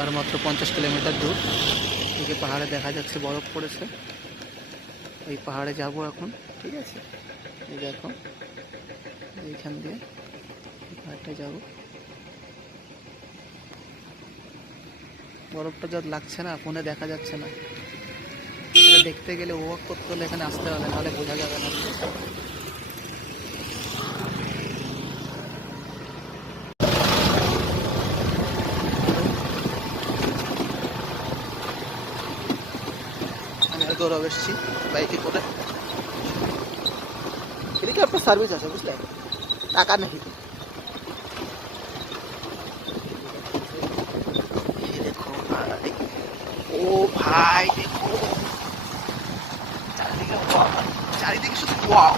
আর মাত্র 50 কিলোমিটার দূর থেকে পাহাড়ে দেখা যাচ্ছে বরফ পড়েছে। এই পাহাড়ে যাব এখন, ঠিক আছে? এই দেখো এইখান দিয়ে পাহাড়টা যাব। বরফটা যত লাগছে না, ফোনে দেখা যাচ্ছে না। এটা দেখতে গেলে ওয়াক করতে হলে এখানে আসতে হবে, নাহলে বোঝা যাবে না। আমি আর গৌরব এসেছি বাইকে করে। এদিকে আপনার সার্ভিস আছে, বুঝলেন? টাকা নেই। দেখো ভাই, ও ভাই দেখো চারিদিকে, চারিদিকে শুধু ওয়াও।